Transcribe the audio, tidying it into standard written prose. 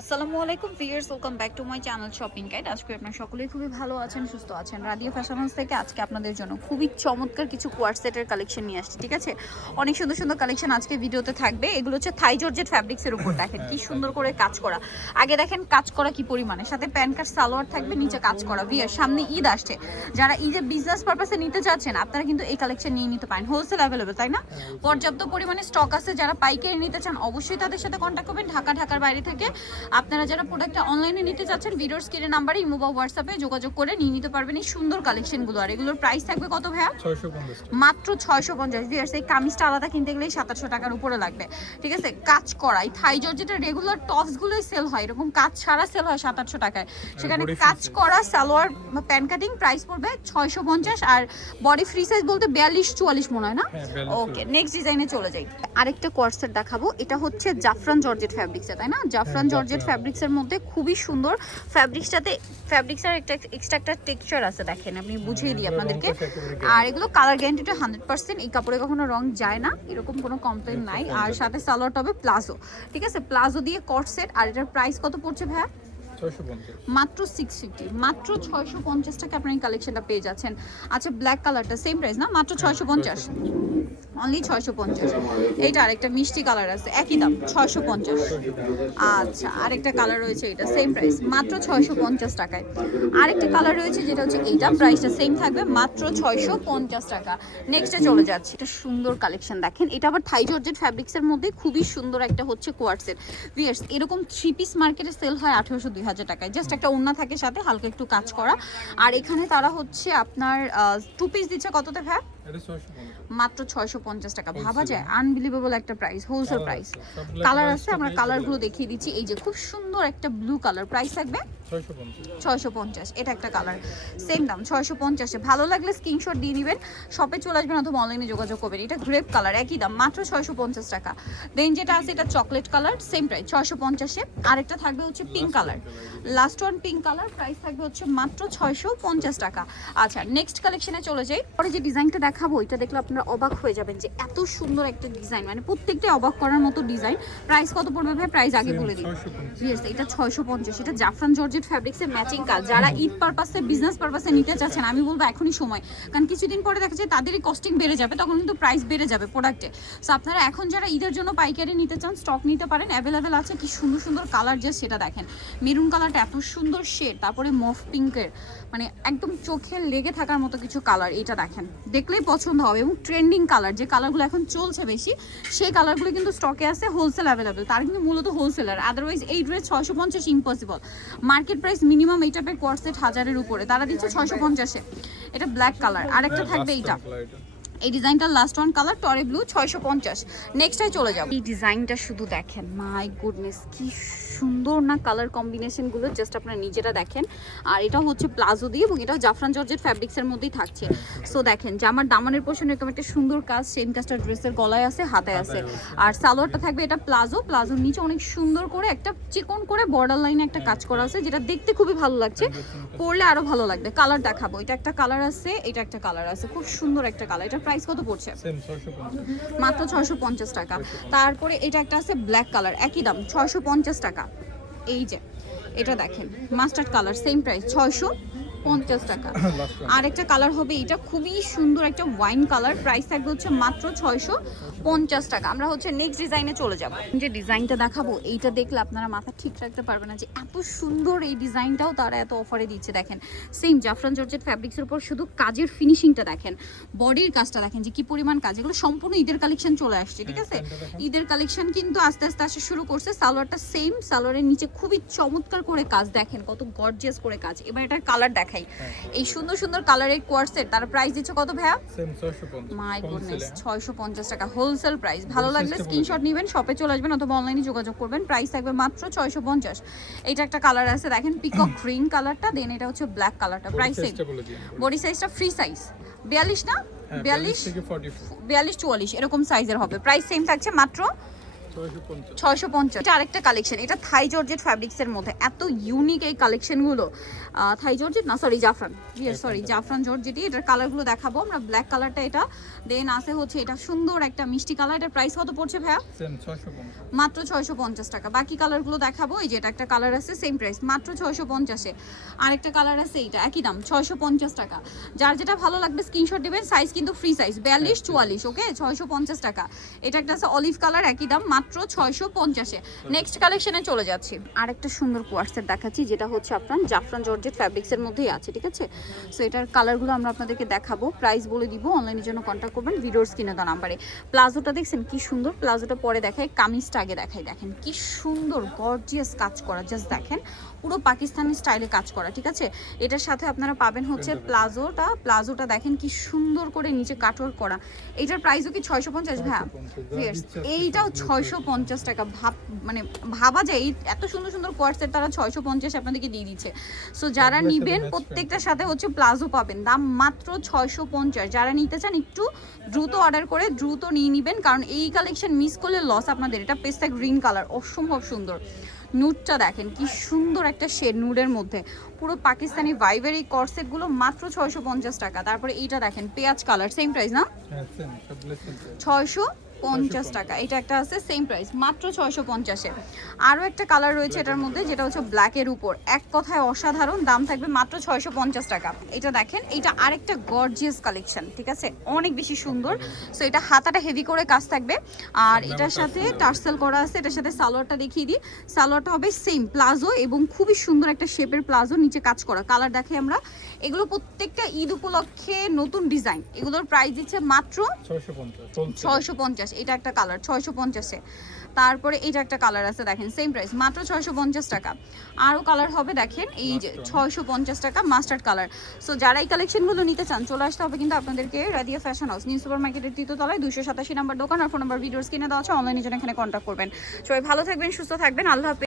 আসসালামু আলাইকুম viewers, welcome back to my channel shopping guide. আজকে আপনারা সকলেই খুবই ভালো আছেন, সুস্থ আছেন। রাদিয়া ফ্যাশন হাউস থেকে আজকে আপনাদের জন্য খুবই চমৎকার কিছু কোয়ার সেটের কালেকশন নিয়ে আসছি। ঠিক আছে, অনেক সুন্দর সুন্দর কালেকশন আজকে ভিডিওতে থাকবে। এগুলো হচ্ছে থাই জর্জেট ফ্যাব্রিক্সের উপর দেখেন কি সুন্দর করে কাজ করা। আগে দেখেন কাজ করা কি পরিমাণে, সাথে প্যান্ট কাট সালোয়ার থাকবে, নিচে কাজ করা। ভিউয়ার্স, সামনে ঈদ আসছে, যারা ঈদে বিজনেস পারপাসে নিতে চাচ্ছেন আপনারা কিন্তু এই কালেকশন নিয়ে নিতে পারেন। হোলসেল অ্যাভেলেবল, তাই না? পর্যাপ্ত পরিমাণে স্টক আছে। যারা পাইকারি নিতে চান অবশ্যই তাদের সাথে কন্ট্যাক্ট করবেন। ঢাকার বাইরে থেকে আপনারা যারা প্রোডাক্টটা অনলাইনে নিতে চাচ্ছেন ভিডিওর স্ক্রিনে নাম্বারে ইমো বা হোয়াটসঅ্যাপে যোগাযোগ করে নিয়ে নিতে পারবেন এই সুন্দর কালেকশনগুলো। আর এগুলোর প্রাইস থাকবে কত ভাইয়া? 650 মাত্র 650। ভিউয়ার্স, এই কামিজটা আলাদা কিনতে গেলেই 700 টাকার উপরে লাগবে। ঠিক আছে, কাজ করাই থাই জর্জেটের রেগুলার টপসগুলোই সেল হয়, এরকম কাজ ছাড়া সেল হয় 700 টাকায়। সেখানে কাজ করা সালোয়ার প্যান্ট কাটিং প্রাইস পড়বে 650। আর বডি ফ্রি সাইজ বলতে 42-44 মনে হয় না? ওকে, নেক্সট ডিজাইনে চলে যাই। আরেকটা কোয়ার্সেট দেখাবো। এটা হচ্ছে জাফরান জর্জেট ফ্যাব্রিক্সে, তাই না? জাফরান জর্জেট ফ্যাব্রিক্সের মধ্যে খুবই সুন্দর। ফ্যাব্রিক্সের এক্সট্রা একটা টেক্সচার আছে, দেখেন আমি বুঝিয়ে দিই আপনাদেরকে। আর এগুলো কালার গ্যারান্টিটা 100%। এই কাপড়ে কখনো রং যায় না, এরকম কোনো কমপ্লেন নাই। আর সাথে সালোয়ারটা হবে প্লাজো। ঠিক আছে, প্লাজো দিয়ে কট সেট। আর এটার প্রাইস কত পড়ছে ভাইয়া? মাত্র 650, মাত্র 650 টাকা আপনার এই কালেকশনটা পেয়ে যাচ্ছেন। আচ্ছা, ব্ল্যাক কালারটা সেম প্রাইস না? মাত্র 650, অনলি 650। এইটা আরেকটা মিষ্টি কালার আছে, একই দাম 650। আচ্ছা, আরেকটা কালার রয়েছে, এটা সেম প্রাইস মাত্র 650 টাকায়। আরেকটা কালার রয়েছে যেটা হচ্ছে এইটা, প্রাইসটা সেম থাকবে মাত্র 650 টাকা। নেক্সটে চলে যাচ্ছে। এটা সুন্দর কালেকশন দেখেন, এটা আবার থাই জর্জেট ফ্যাব্রিক্সের মধ্যে খুবই সুন্দর একটা হচ্ছে কোয়ার্সেট। ভিউয়ার্স, এরকম 3 পিস মার্কেটে সেল হয় 1800-2000 টাকায়। জাস্ট একটা ওড়না থাকে সাথে হালকা একটু কাজ করা। আর এখানে তারা হচ্ছে আপনার 2 পিস দিচ্ছে কততে ভাই? মাত্র 650 টাকা। ভাবা যায়, আনবিলিভেবল একটা প্রাইস, হোলসেল প্রাইস। কালার আছে, আমরা কালারগুলো দেখিয়ে দিচ্ছি। এই যে খুব সুন্দর একটা ব্লু কালার, প্রাইস থাকবে 650। এটা একটা কালার, সেম দাম 650। ভালো লাগলে স্ক্রিনশট দিয়ে নেবেন, শপে চলে আসবেন অথবা অনলাইনে যোগাযোগ করবেন। এটা গ্রেপ কালার, একই দাম মাত্র 650 টাকা। দেন যেটা আছে এটা চকলেট কালার, সেম প্রাইস 650-এ। আরেকটা থাকবে হচ্ছে pink colour, last one pink colour, price থাকবে হচ্ছে মাত্র 650 টাকা। আচ্ছা, নেক্সট কালেকশনে চলে যাই। পরে যে ডিজাইনটা দেখাবো এটা দেখলে আপনারা অবাক হয়ে যাবেন যে এত সুন্দর একটা ডিজাইন, মানে প্রত্যেকটাই অবাক করার মতো ডিজাইন। প্রাইস কত পড়বে ভাই? প্রাইস আগে বলে দিই। এটা 650। এটা জাফরান জর্জেট ফ্যাব্রিক্সের ম্যাচিং কাজ। যারা ঈদ পারপাসে বিজনেস পারপাসে নিতে চাচ্ছেন আমি বলবো এখনই সময়, কারণ কিছুদিন পরে দেখা যায় তাদেরই কস্টিং বেড়ে যাবে, তখন কিন্তু প্রাইস বেড়ে যাবে প্রোডাক্টে। সো আপনারা এখন যারা ঈদের জন্য পাইকারি নিতে চান স্টক নিতে পারেন, অ্যাভেলেবেল আছে। কি সুন্দর সুন্দর কালার, জাস্ট সেটা দেখেন। মেরুন কালারটা এত সুন্দর শেড, তারপরে মফ পিঙ্কের, মানে একদম চোখে লেগে থাকার মতো কিছু কালার। এটা দেখেন, দেখলেই পছন্দ হবে। এবং ট্রেন্ডিং কালার, যে কালারগুলো এখন চলছে বেশি, সেই কালারগুলো কিন্তু স্টকে আছে, হোলসেল অ্যাভেলেবেল। তার কিন্তু মূলত হোলসেলার, আদারওয়াইজ এই dress 650 impossible. Market price minimum এই টাইপের কোয়ার্সেট 1000-এর উপরে, তারা দিচ্ছে 650-এ। এটা ব্ল্যাক কালার। আরেকটা থাকবে এইটা, এই ডিজাইনটার লাস্ট ওয়ান কালার টরে ব্লু, 650। নেক্সটে চলে যাব। এই ডিজাইনটা শুধু দেখেন, মাই গুডনেস কি সুন্দর না কালার কম্বিনেশনগুলো, জাস্ট আপনারা নিজেরা দেখেন। আর এটা হচ্ছে প্লাজো দিয়ে, এবং এটাও জাফরান জর্জেট ফ্যাব্রিক্সের মধ্যেই থাকছে। সো দেখেন, জামার দামানের পোর্শনে এরকম একটা সুন্দর কাজ, সেম কাজটা ড্রেসের গলায় আছে, হাতে আছে। আর সালোয়ারটা থাকবে এটা প্লাজোর নিচে অনেক সুন্দর করে একটা চিকন করে বর্ডার লাইনে একটা কাজ করা আছে, যেটা দেখতে খুবই ভালো লাগছে, পরলে আরো ভালো লাগবে। কালার দেখাবো, এটা একটা কালার আছে, এটা একটা কালার আছে, খুব সুন্দর একটা কালার। এটা প্রাইস কত পড়ছে? মাত্র 650 টাকা। তারপরে এটা একটা আছে ব্ল্যাক কালার, একই দাম 650 টাকা। এই যে এটা দেখেন মাস্টার্ড কালার, সেম প্রাইস 650 টাকা। আরেকটা কালার হবে, এটা খুবই সুন্দর একটা ওয়াইন কালার, প্রাইস থাকবে হচ্ছে মাত্র 650 টাকা। আমরা হচ্ছে নেক্সট ডিজাইনে চলে যাব। যে ডিজাইনটা দেখাবো এইটা দেখলে আপনারা মাথা ঠিক রাখতে পারবেন না যে এত সুন্দর এই ডিজাইনটাও তারা এত অফারে দিচ্ছে। দেখেন, সেম জাফরান জর্জেট ফ্যাব্রিক্সের উপর, শুধু কাজের ফিনিশিংটা দেখেন, বডির কাজটা দেখেন যে কি পরিমাণ কাজ। এগুলো সম্পূর্ণ ঈদের কালেকশন চলে আসছে। ঠিক আছে, ঈদের কালেকশন কিন্তু আস্তে আস্তে আসা শুরু করছে। সালোয়ারটা সেম, সালোয়ারের নিচে খুবই চমৎকার করে কাজ, দেখেন কত গর্জিয়াস করে কাজ। এবার এটার কালার দেখাই। এই সুন্দর সুন্দর কালারের কোয়ার্সেট তার প্রাইস দিচ্ছে কত ভাইয়া? মাই গুডনেস, 650 টাকা হোলসেল প্রাইস। ভালো লাগলে স্ক্রিনশট নেবেন, শপে চলে আসবেন অথবা অনলাইনে যোগাযোগ করবেন। প্রাইস থাকবে মাত্র 650। এটা একটা কালার আছে দেখেন, পিকক গ্রিন কালারটা। দেন এটা হচ্ছে ব্ল্যাক কালারটা, প্রাইস সেম। বডি সাইজটা ফ্রি সাইজ 42 না, 42 থেকে 44 এরকম সাইজের হবে। প্রাইস সেম থাকছে মাত্র 650। এটা আরেকটা কালেকশন, এটা থাই জর্জেট ফ্যাব্রিক্সের মধ্যে, এত ইউনিক এই কালেকশনগুলো। থাই জর্জেট না, সরি জাফরান, সরি জাফরান জর্জেট। এটার কালারগুলো দেখাবো আমরা। ব্ল্যাক কালারটা এটা, দেন আছে হচ্ছে এটা সুন্দর একটা মিষ্টি কালার। এটার প্রাইস কত পড়ছে ভাইয়া? মাত্র 650 টাকা। বাকি কালারগুলো দেখাবো। এই যে এটা একটা কালার আছে, সেম প্রাইস মাত্র 650-এ। আরেকটা কালার আছে, এটা একই দাম 650 টাকা। যার যেটা ভালো লাগবে স্ক্রিনশট দিবেন। সাইজ কিন্তু ফ্রি সাইজ 42-44, ওকে 650 টাকা। এটা একটা আছে অলিভ কালার, একই দাম মাত্র 650-এ। নেক্সট কালেকশনে চলে যাচ্ছি। আরেকটা সুন্দর কোয়ার্সেট দেখাচ্ছি, যেটা হচ্ছে আপনার জাফরান জর্জেট ফ্যাব্রিক্সের মধ্যেই আছে, ঠিক আছে। সো এটার কালারগুলো আমরা আপনাদেরকে দেখাবো, প্রাইস বলে দিব, অনলাইনের জন্য কন্ট্যাক্ট করবেন ভিডিওর স্ক্রিনে দেওয়া নাম্বারে। প্লাজোটা দেখছেন কি সুন্দর, প্লাজোটা পরে দেখায়, কামিজটা আগে দেখাই। দেখেন কি সুন্দর গর্জিয়াস কাজ করা, জাস্ট দেখেন পুরো পাকিস্তানি স্টাইলে কাজ করা, ঠিক আছে। এটার সাথে আপনারা পাবেন হচ্ছে প্লাজোটা দেখেন কি সুন্দর করে নিচে কাটওয়ার্ক করা। এটার প্রাইসও কি 650 ভাইয়া? এইটাও 650 টাকা। মানে ভাবা যায় এই এত সুন্দর সুন্দর কোয়ার্সেট তারা 650 আপনাদেরকে দিয়ে দিচ্ছে। সো যারা নিবেন প্রত্যেকটার সাথে হচ্ছে প্লাজো পাবেন, দাম মাত্র 650। যারা নিতে চান একটু দ্রুত অর্ডার করে দ্রুত নিয়ে নেবেন, কারণ এই কালেকশন মিস করলে লস আপনাদের। এটা পেস্তা গ্রিন কালার, অসম্ভব সুন্দর। নুডটা দেখেন কি সুন্দর একটা শেড, নুডের মধ্যে পুরো পাকিস্তানি ভাইবের এই কর্সেটগুলো মাত্র 650 টাকা। তারপরে এইটা দেখেন পেঁয়াজ কালার, সেম প্রাইস না? 650 টাকা। এটা একটা আছে সেম প্রাইস মাত্র 650-এ। আরও একটা কালার রয়েছে এটার মধ্যে, যেটা হচ্ছে ব্ল্যাকের উপর, এক কথায় অসাধারণ, দাম থাকবে মাত্র 650 টাকা। এটা দেখেন, এটা আরেকটা গর্জিয়াস কালেকশন, ঠিক আছে, অনেক বেশি সুন্দর। সো এটা হাতাটা হেভি করে কাজ থাকবে, আর এটার সাথে টার্সেল করা আছে। এটার সাথে সালোয়ারটা দেখিয়ে দিই, সালোয়ারটা হবে সেম প্লাজো এবং খুবই সুন্দর একটা শেপের প্লাজো, নিচে কাজ করা। কালার দেখে আমরা, এগুলো প্রত্যেকটা ঈদ উপলক্ষে নতুন ডিজাইন। এগুলোর প্রাইস দিচ্ছে মাত্র 650। এটা একটা কালার 650-এ। তারপরে এটা একটা কালার আছে দেখেন, সেম প্রাইস মাত্র 650 টাকা। আরও কালার হবে দেখেন, এই যে 650 টাকা মাস্টার্ড কালার। সো যারা এই কালেকশনগুলো নিতে চান চলে আসতে হবে কিন্তু আপনাদেরকে Radia fashion house, new super মার্কেটের 3য় তলায় 287 নম্বর দোকান। আর ফোন নাম্বার ভিডিওস কিনে দেওয়া আছে, অনলাইনে জন্য এখানে কন্ট্যাক্ট করবেন। সবাই ভালো থাকবেন, সুস্থ থাকবেন, আল্লাহ হাফেজ।